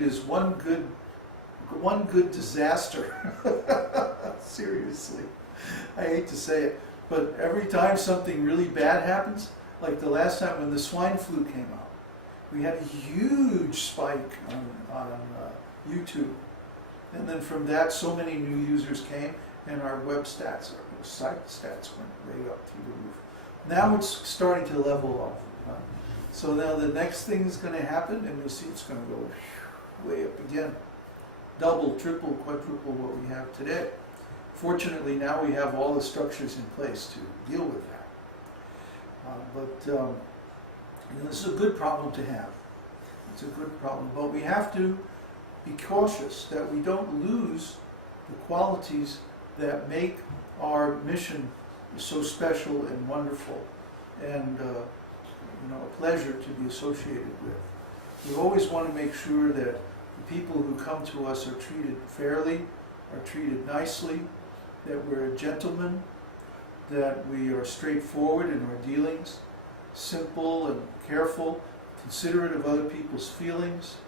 need is one good disaster. Seriously. I hate to say it, but every time something really bad happens, like the last time when the swine flu came out, we had a huge spike on YouTube. And then from that, so many new users came, and our web stats, our site stats went way up through the roof. Now it's starting to level off. So now the next thing is going to happen, and you'll see it's going to go way up again. Double, triple, quadruple what we have today. Fortunately, now we have all the structures in place to deal with that. This is a good problem to have. It's a good problem, but we have to be cautious that we don't lose the qualities that make our mission so special and wonderful and a pleasure to be associated with. We always want to make sure that the people who come to us are treated fairly, are treated nicely, that we're a gentleman, that we are straightforward in our dealings, simple and careful, considerate of other people's feelings,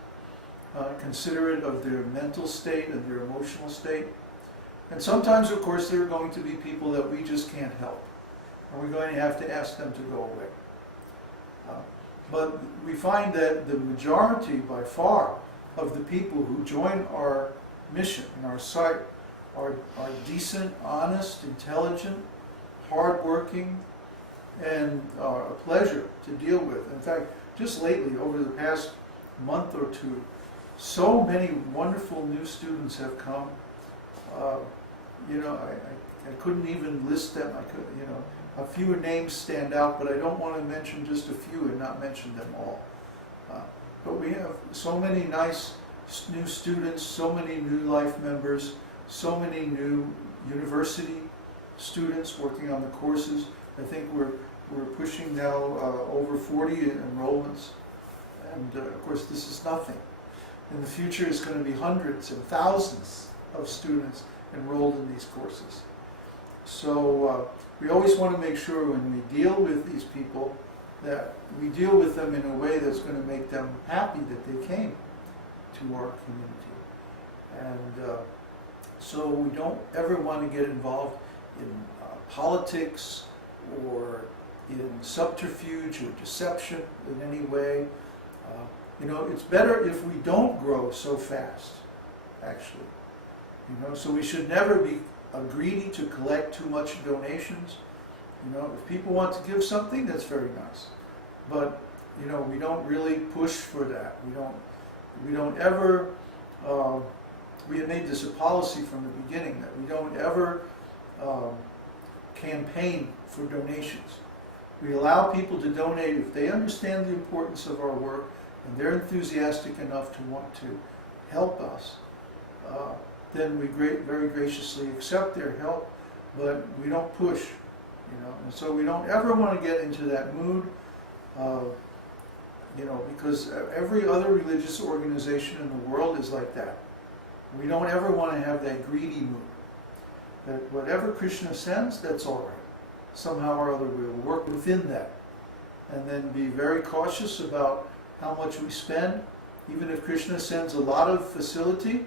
considerate of their mental state and their emotional state. And sometimes, of course, there are going to be people that we just can't help, and we're going to have to ask them to go away. But we find that the majority, by far, of the people who join our mission and our site are decent, honest, intelligent, hardworking, and a pleasure to deal with. In fact, just lately, over the past month or two, so many wonderful new students have come. I couldn't even list them. A few names stand out, but I don't want to mention just a few and not mention them all. But we have so many nice new students, so many new life members, so many new university students working on the courses. I think we're pushing now over 40 enrollments, and of course this is nothing. In the future it's going to be hundreds and thousands of students enrolled in these courses. So we always want to make sure when we deal with these people that we deal with them in a way that's going to make them happy that they came to our community. And so we don't ever want to get involved in politics or in subterfuge or deception in any way. It's better if we don't grow so fast, actually. So we should never be greedy to collect too much donations. If people want to give something, that's very nice. But, we don't really push for that. We don't ever, we have made this a policy from the beginning that we don't ever campaign for donations. We allow people to donate if they understand the importance of our work and they're enthusiastic enough to want to help us. Then we very graciously accept their help, but we don't push, And so we don't ever want to get into that mood, because every other religious organization in the world is like that. We don't ever want to have that greedy mood. That whatever Krishna sends, that's all right. Somehow or other we'll work within that. And then be very cautious about how much we spend. Even if Krishna sends a lot of facility,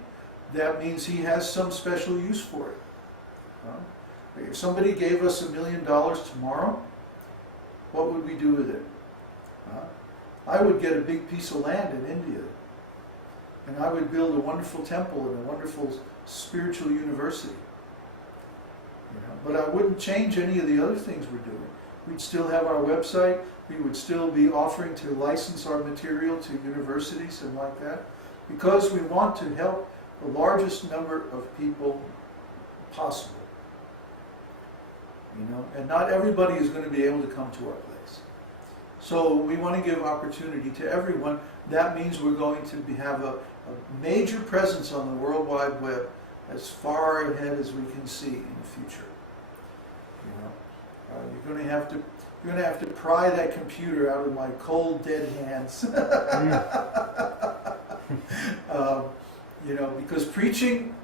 that means he has some special use for it. If somebody gave us $1 million tomorrow, what would we do with it? I would get a big piece of land in India, and I would build a wonderful temple and a wonderful spiritual university. But I wouldn't change any of the other things we're doing. We'd still have our website. We would still be offering to license our material to universities and like that, because we want to help the largest number of people possible. And not everybody is going to be able to come to our place. So we want to give opportunity to everyone. That means we're going to have a major presence on the World Wide Web as far ahead as we can see in the future. You're going to have to pry that computer out of my cold, dead hands. Because preaching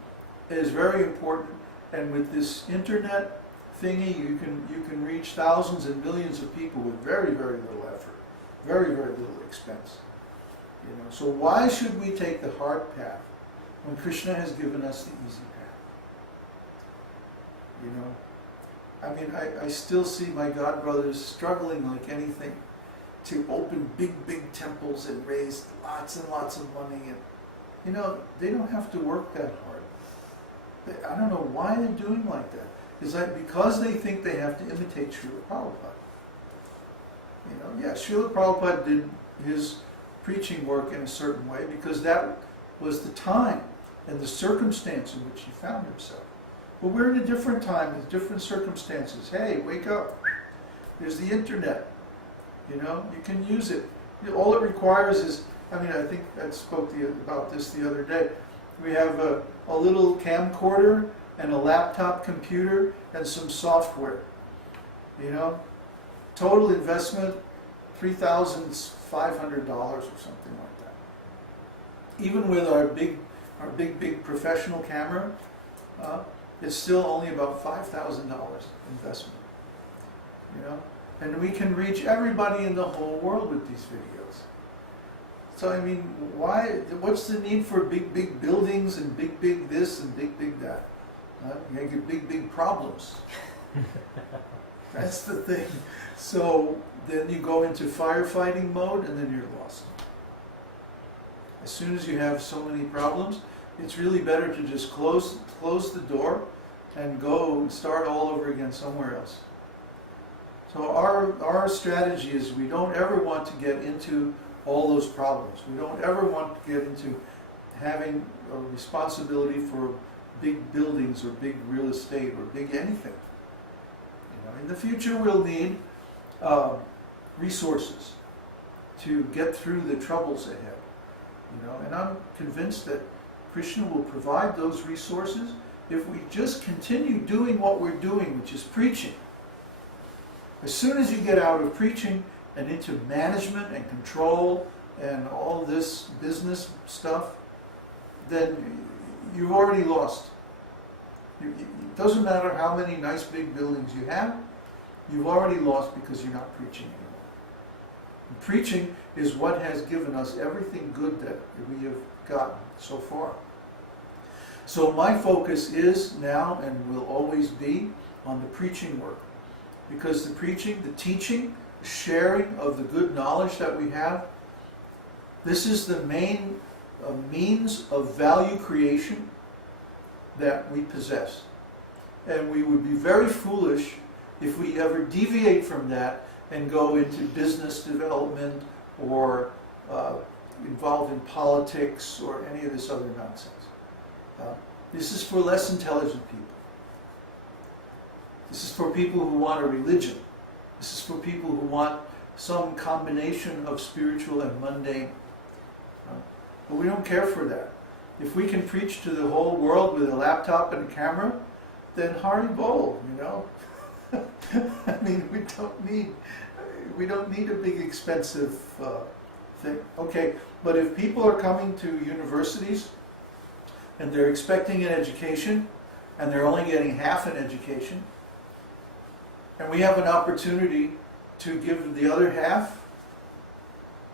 is very important, and with this internet thingy, you can reach thousands and millions of people with very, very little effort, very, very little expense. So why should we take the hard path when Krishna has given us the easy path? I mean, I still see my god brothers struggling like anything to open big temples and raise lots and lots of money. And they don't have to work that hard. I don't know why they're doing like that. Is that because they think they have to imitate Srila Prabhupada? Srila Prabhupada did his preaching work in a certain way because that was the time and the circumstance in which he found himself. But we're in a different time with different circumstances. Hey, wake up. There's the internet. You can use it. All it requires is, I think I spoke about this the other day. We have a little camcorder and a laptop computer and some software. Total investment, $3,500 or something like that. Even with our big professional camera, it's still only about $5,000 investment. And we can reach everybody in the whole world with these videos. So what's the need for big buildings and big this and big that? You get big problems. That's the thing. So then you go into firefighting mode and then you're lost. As soon as you have so many problems, it's really better to just close the door and go start all over again somewhere else. So our strategy is we don't ever want to get into all those problems. We don't ever want to get into having a responsibility for big buildings or big real estate or big anything. In the future we'll need resources to get through the troubles ahead. And I'm convinced that Krishna will provide those resources if we just continue doing what we're doing, which is preaching. As soon as you get out of preaching and into management and control and all this business stuff, then you've already lost. It doesn't matter how many nice big buildings you have, you've already lost because you're not preaching anymore. And preaching is what has given us everything good that we have gotten so far. So my focus is now and will always be on the preaching work. Because the preaching, the teaching, the sharing of the good knowledge that we have, this is the main means of value creation that we possess. And we would be very foolish if we ever deviate from that and go into business development or involved in politics or any of this other nonsense. This is for less intelligent people. This is for people who want a religion. This is for people who want some combination of spiritual and mundane. But we don't care for that. If we can preach to the whole world with a laptop and a camera, then Hari Bol, we don't need a big expensive thing. Okay, but if people are coming to universities and they're expecting an education and they're only getting half an education, and we have an opportunity to give the other half,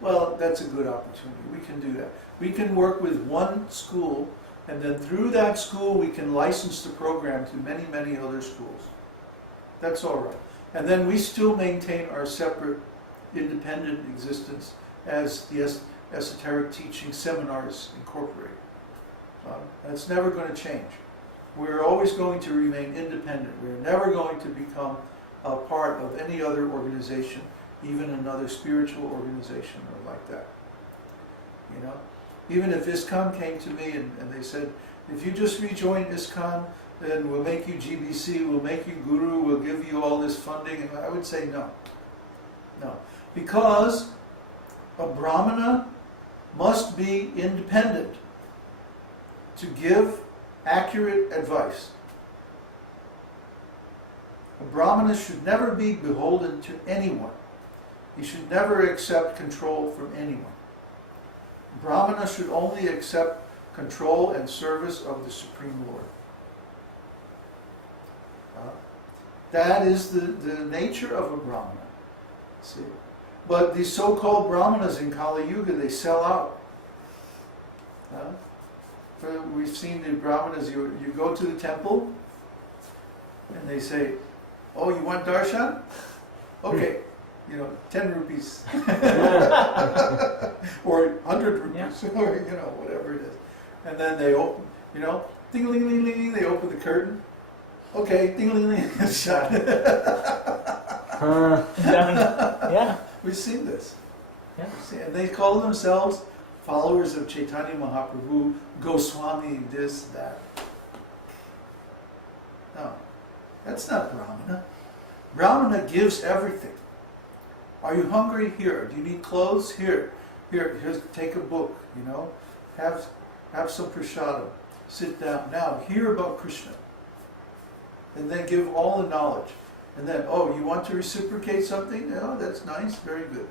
well, that's a good opportunity. We can do that. We can work with one school, and then through that school we can license the program to many other schools. That's all right. And then we still maintain our separate, independent existence as the Esoteric Teaching Seminars Incorporated. That's never going to change. We're always going to remain independent. We're never going to become a part of any other organization, even another spiritual organization or like that. Even if ISKCON came to me and they said, if you just rejoin ISKCON, then we'll make you GBC, we'll make you Guru, we'll give you all this funding, and I would say no. No. Because a Brahmana must be independent to give accurate advice. A Brahmana should never be beholden to anyone. He should never accept control from anyone. Brahmana should only accept control and service of the Supreme Lord. That is the nature of a Brahmana. See? But these so-called Brahmanas in Kali Yuga, they sell out. We've seen the Brahmanas, you go to the temple and they say, oh, you want darshan? Okay, 10 rupees. Or 100 rupees, or whatever it is. And then they open, ding-a-ling-a-ling-a-ling, they open the curtain. Okay, ding-a-ling-a-ling, it's shut. Yeah. We've seen this. Yeah. And they call themselves followers of Chaitanya Mahaprabhu, Goswami, this, that. No, that's not Brahmana. Brahmana gives everything. Are you hungry? Here. Do you need clothes? Here. Here's, take a book, Have some prasadam. Sit down. Now, hear about Krishna. And then give all the knowledge. And then, oh, you want to reciprocate something? No, that's nice, very good.